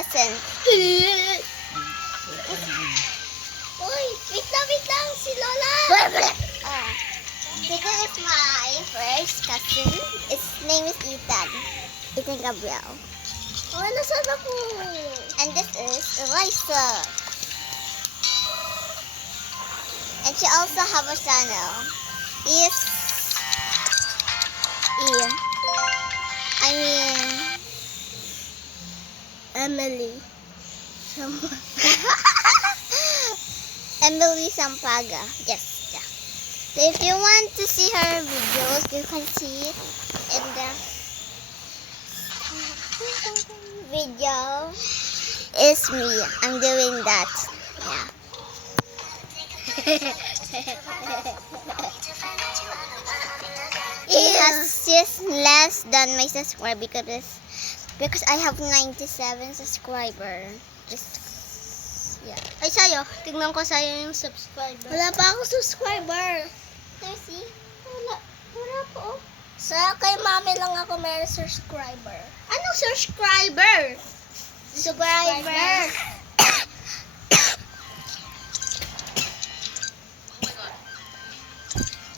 cousin. Uy, wait lang, si Lola. This is my first cousin. His name is Ethan. Ethan Gabriel. Oh, nasaan ako? And this is Eliza. And she also have a channel. Emily. Emily Sampaga. Yes. Yeah. So if you want to see her videos, you can see it in the video. It's me. I'm doing that. Yeah. He has just less than my subscriber because I have 97 subscriber. Yeah. Ay, sa'yo. Tignan ko sa'yo yung subscriber. Wala pa ako subscriber. See? Wala po. Sa kay mami lang ako may subscriber. Anong subscriber? Subscriber.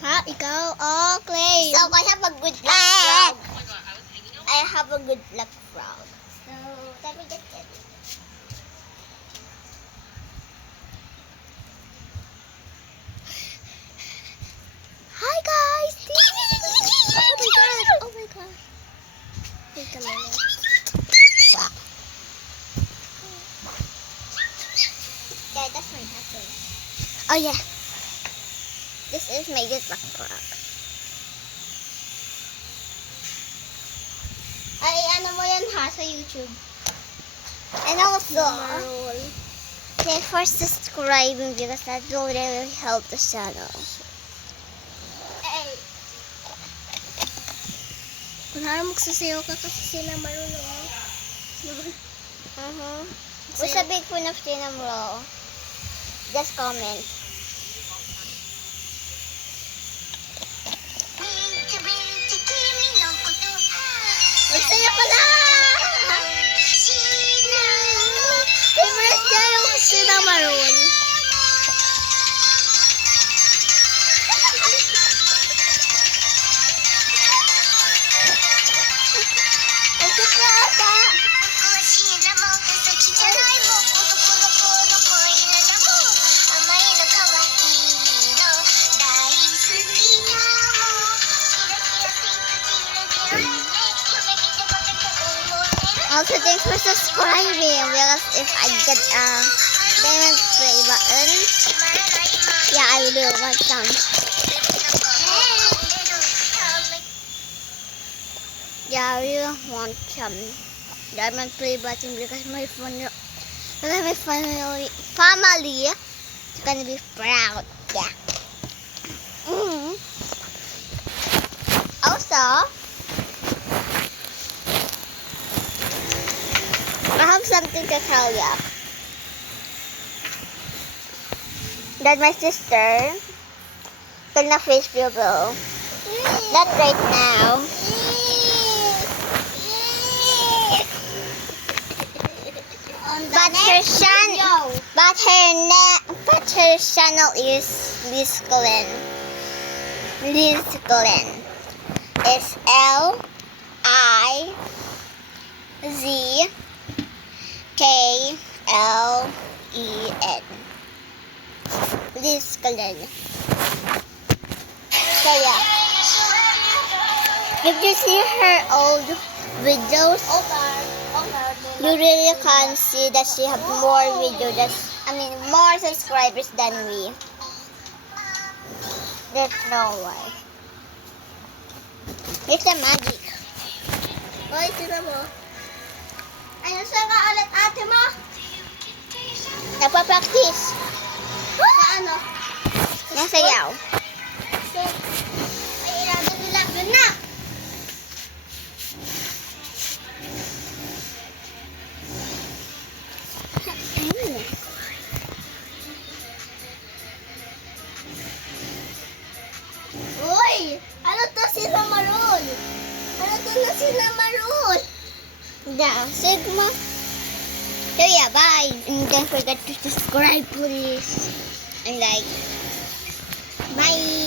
Ha? Ikaw? Oh, Clay. So, I have a good luck frog. I have a good luck frog. So, let me get it. Hi, guys! Oh my god. Wait a minute. Yeah, that's my husband. Oh, yeah. This is my good luck frog. Ay, ano mo yan ha sa YouTube? And also, thanks for subscribing because that will really help the channel. Ay. Kunwari magsasayaw ka kasi sila marunong. What's a big fan of Tinamro? Just comment. Magsaya ka na! Favorite niya yung cinnamon. Ang kaka! Also, thanks for subscribing because if I get a diamond play button, yeah, I will want some. Yeah, I will want some diamond play button because my family is gonna be proud. Yeah. Also, I have something to tell you. That my sister gonna face Bilbo. Not right now. But her channel is Liz Glenn. Liz Glenn. It's LIZKLEN. Liz Glenn. So yeah. If you see her old videos, you really can see that she have more more subscribers than me. There's no way. It's a magic. Hoy, tignan mo. Ay, nasaan ka ulit ate mo? Nagpa-practice. Sa ano? Nasayaw. Ay, ilagay nila. Doon na! Uy! Ano to sila maroon? Ano to na sila maroon? Yeah, Sigma. So yeah, bye. And don't forget to subscribe, please. And like. Bye.